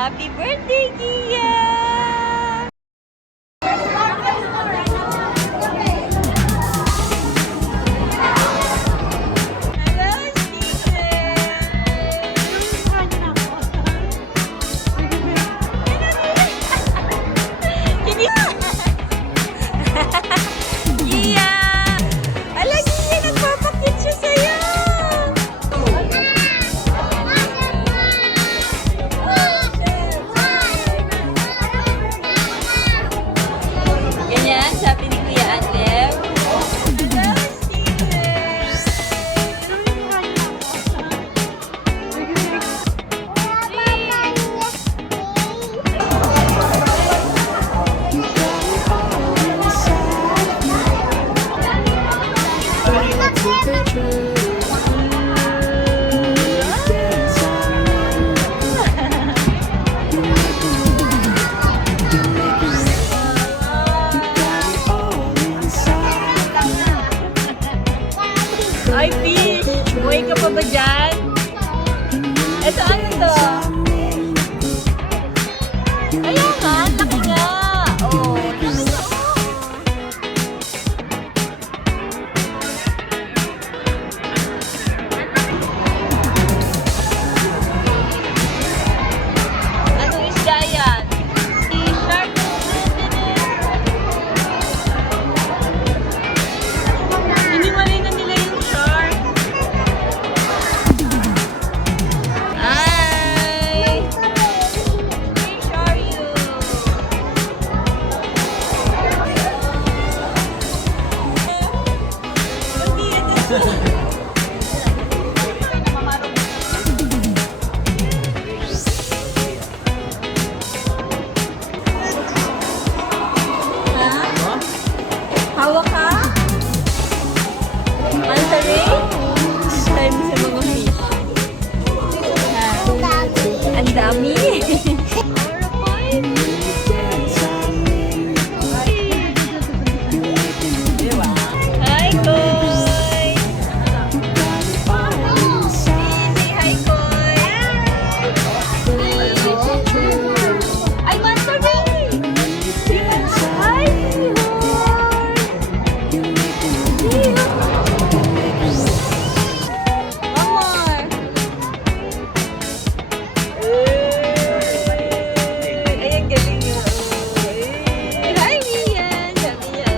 Happy birthday, Gia! Hello, Stephen! Gia! Ala, Gia, nagpapakit siya sa'yo! Ganyan, sabi ni Kuya Andrew. Hello, Stephen! Ay, fish! Buhay ka pa ba dyan? Ito, ano to? Ayan nga, laki nga! Oh, laki nga! Anong isda yan? Shark! Hiniwalay na nila yung shark. Hi! Fish are you? Hawak ka? Answering? Time sa mga fish. Ang dami. Hi, Koy! Hi, Koy! Ay, Answering! Hi, one more. Ayan, galing yun. Hi, Mian! Sabi niya.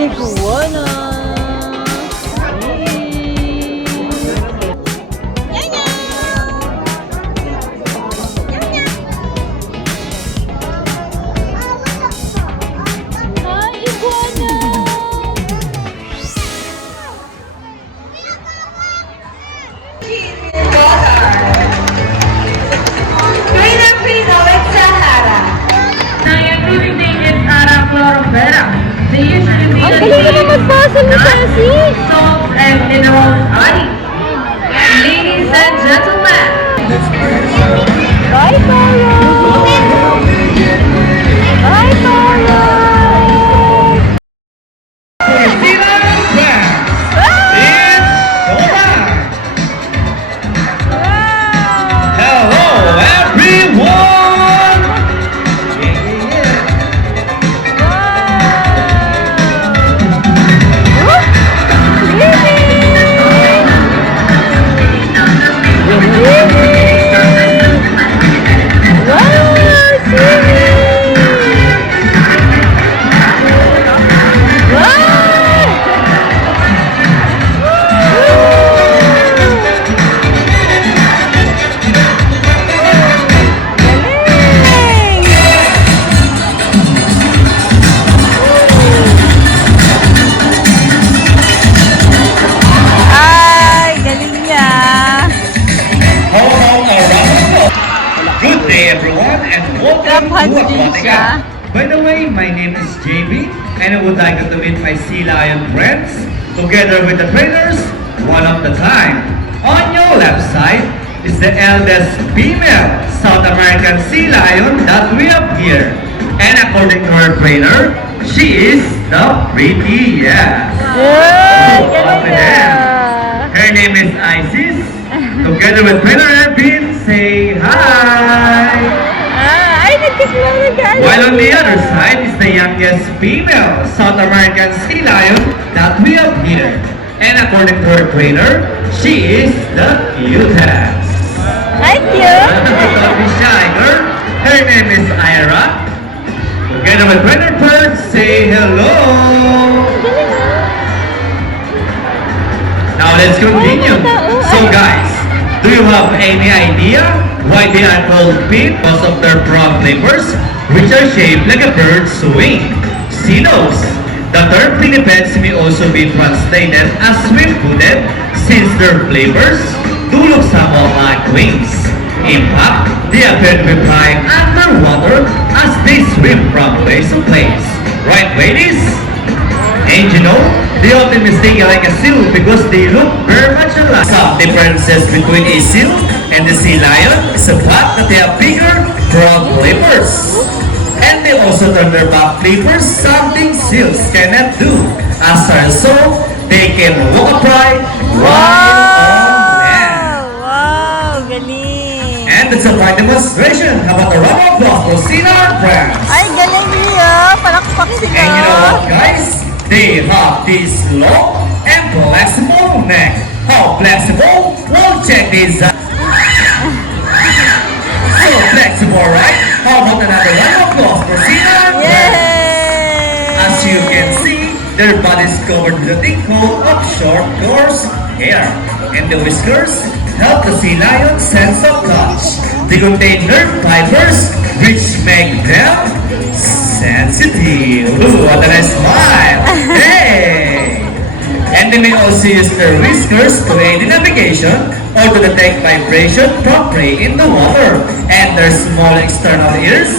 Iguana. Hi, iguana. Trainer Prino at Sahara. Scientific name is Araflorovera. They usually be Ang galing ka na mag-puzzle mo, Sassy! salts and minerals body. Ladies and gentlemen, Bye, Tara! Bye, Tara! Hello, everyone! Hands siya. By the way, my name is JB, and I would like you to meet my sea lion friends, together with the trainers, one of the time. On your left side is the eldest female South American sea lion that we have here. And according to her trainer, she is the prettiest. Yay! Galing Confident. ah. Her name is Isis. Together with trainer Ervin, say hi. Ay, nagkiss mo na guys. While on the other side is the youngest female South American sea lion that we have here. And according to her trainer, she is the cutest. Ay, cute. Don't be shy, girl. Her name is Ira. Together with trainer Bird, say hello. Now let's continue. So guys, do you have any idea why they are called pin? Because of their frog flippers, which are shaped like a bird's wing. See those? The term pinnipeds may also be translated as swim-footed since their flippers do look somewhat like wings. In fact, they appear to be flying underwater as they swim from place to place. Right, ladies? And you know, they often mistaken like a seal because they look very much alike. Some differences between a seal and the sea lion is the fact that they have bigger frog flippers. And they also turn their back flippers, something seals cannot do. As a result, they can walk upright right on land. Wow, galing. And it's a fine demonstration. How about a round of applause for Sina and friends? Ay, galing Leo. Palakpak sila. And you know what, guys? They have this long and flexible neck. How flexible? Well, check this out. So flexible, right? How about another round of applause for Sina and friends? Yay! As you can see, their bodies covered with a thick coat of short, coarse hair. And the whiskers help the sea lion's sense of touch. They contain nerve fibers which make them sensitive. Ooh, what a nice smile! Hey! And they may also use their whiskers to aid in navigation or to detect vibration from prey in the water. And their small external ears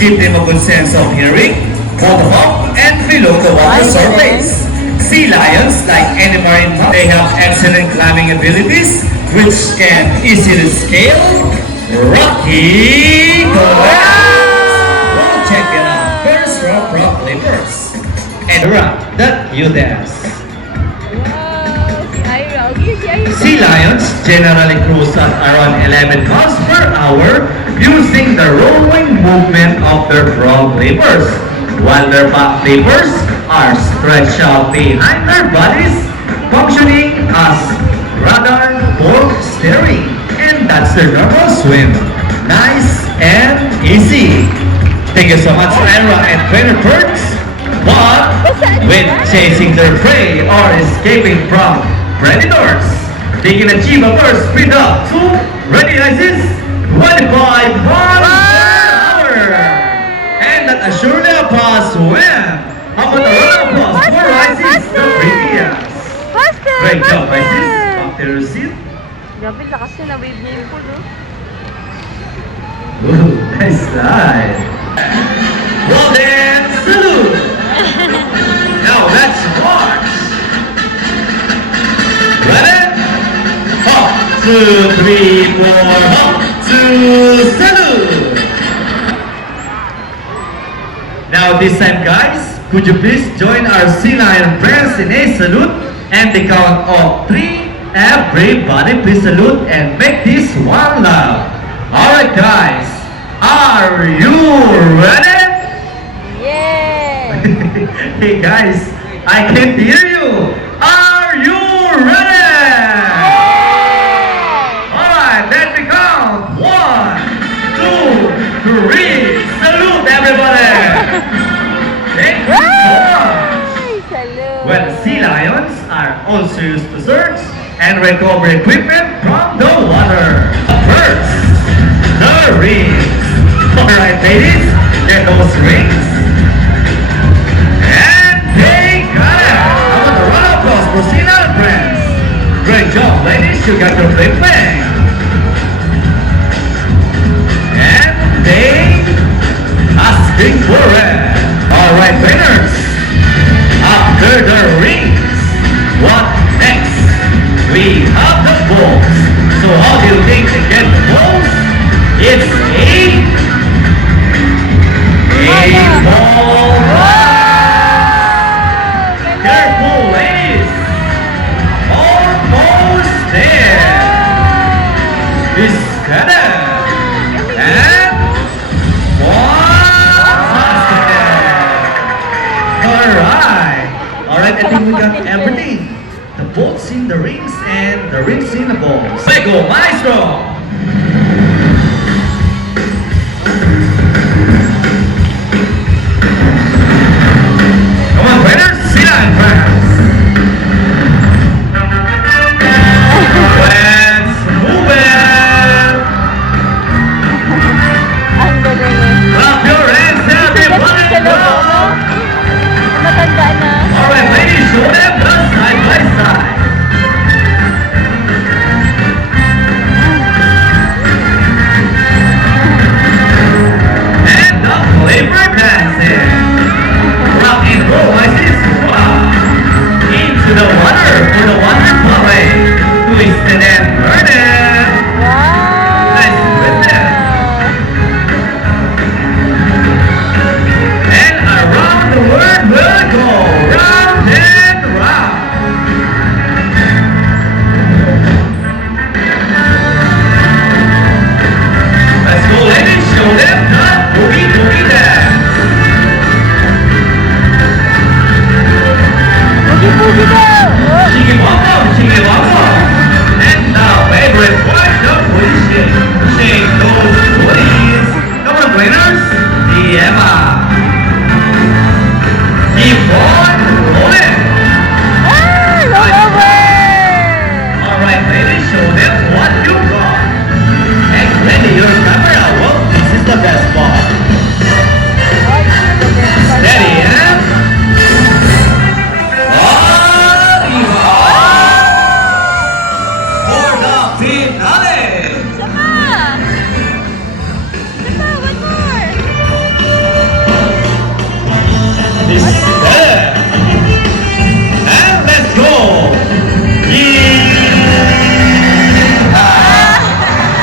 give them a good sense of hearing, both above and below the water surface. Sea lions, like any marine mammal, they have excellent climbing abilities, which can easily scale rocky cliffs. Well, check it out. First rock flippers. And rock that you dance. Wow, si Ira. Sea lions generally cruise at around 11 miles per hour using the rolling movement of their front flippers, while their back flippers are stretched out behind their bodies, functioning as radar for steering. And that's their normal swim. Nice and easy. Thank you so much, Ira and trainer Perks. But when chasing their prey or escaping from predators, they can achieve a burst speed up to, ready Isis, 25 miles per hour. And that assuredly a pass swim. How about a round of applause for Isis, the prettiest. Faster! Great job, faster! Isis. Back to your seat. Grabe, lakas niya. Na-wave niya yung pool, oh. Ooh, nice slide. Well then, salute. Now let's march. Ready? Hop, 2, 3, 4, hop, 2, salute. Now this time guys, could you please join our sea lion friends in a salute and the count of 3, everybody please salute and make this one loud. Alright guys, are you ready? Yeah! Hey guys, I can't hear you. Are you ready? Alright, let me count. 1, 2, 3. Salute everybody. Thank you so much. Ay, salute! Well, sea lions are also used to search and recover equipment from the water. First, the rings. Alright ladies, get those rings. And they got it. How about a round of applause for sea lion friends? Great job ladies, you got your flip thing. And they asking for it. Alright winners, after the rings, what next? We have the ball. Biscada. And Alright. Alright, I think we got everything. The bolts in the rings and the rings in the balls. Lego Maestro! Come on, winners, sit down fast. Let's move it. Ang galing eh. Clap your hands, everybody. Sa loob, Go. no? Matanda na. Alright, ladies, show them the side by side. And the flavor dancing. Rock and roll, I see swap. Into the water for the water parade. Twisted and burning. Wow! Nice twisted. And around the world we'll go. Round and round. Let's go, ladies. Show them the boogie boogie dance. Boogie-boogie daw! Oh. Shiggy wobble, shiggy wobble. And the favorite part, the booty shake. Shake those booties. Come on, winners. The Emma. Keep on rolling. Ah! Roll over! Alright, ladies, show them what you got. Hey, ready your camera. Well, this is the best part. Steady, eh? For the finale! Isa pa! Isa pa, one more! This is it. And let's go!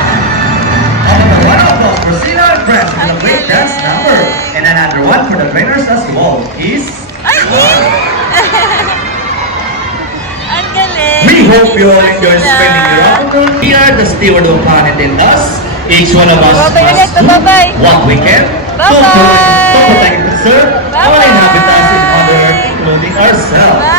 Another one of us, Rosina and friends, with a great dance number. And another one for the trainers as well is... Ay, ang galing! We hope you all enjoy spending your afternoon here, the steward of planet and us. Each one of us Bye-bye ulit, must do bye-bye. what we can Bye-bye. to protect and conserve our Bye-bye. inhabitants in order, including ourselves.